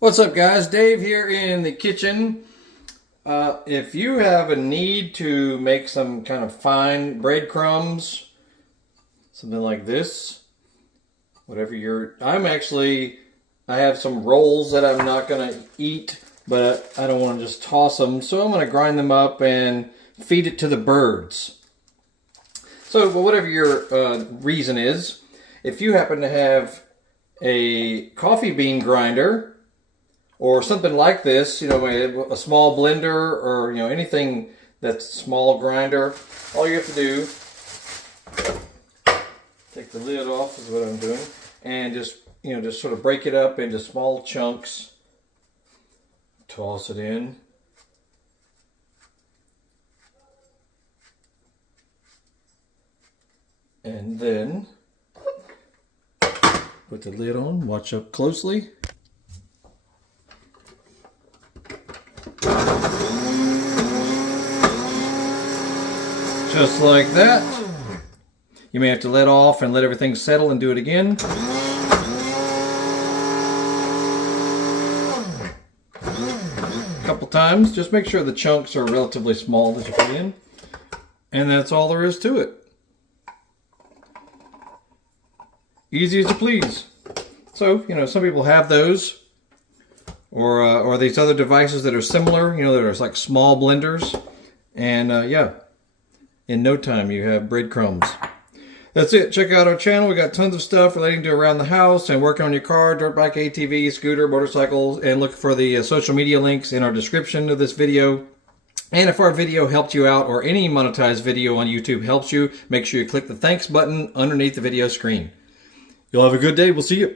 What's up, guys? Dave here in the kitchen. If you have a need to make some kind of fine breadcrumbs, something like this, whatever I have some rolls that I'm not going to eat, but I don't want to just toss them, so I'm going to grind them up and feed it to the birds. So, whatever your reason is, if you happen to have a coffee bean grinder, or something like this, a small blender or, anything that's small grinder, all you have to do, take the lid off is what I'm doing, and just sort of break it up into small chunks, toss it in, and then put the lid on, watch up closely. Just like that. You may have to let off and let everything settle and do it again. A couple times. Just make sure the chunks are relatively small that you put in. And that's all there is to it. Easy as you please. So, some people have those. Or these other devices that are similar, that are like small blenders. And yeah. In no time, you have breadcrumbs. That's it. Check out our channel. We got tons of stuff relating to around the house and working on your car, dirt bike, ATV, scooter, motorcycles, and look for the social media links in our description of this video. And if our video helped you out or any monetized video on YouTube helps you, make sure you click the thanks button underneath the video screen. You'll have a good day. We'll see you.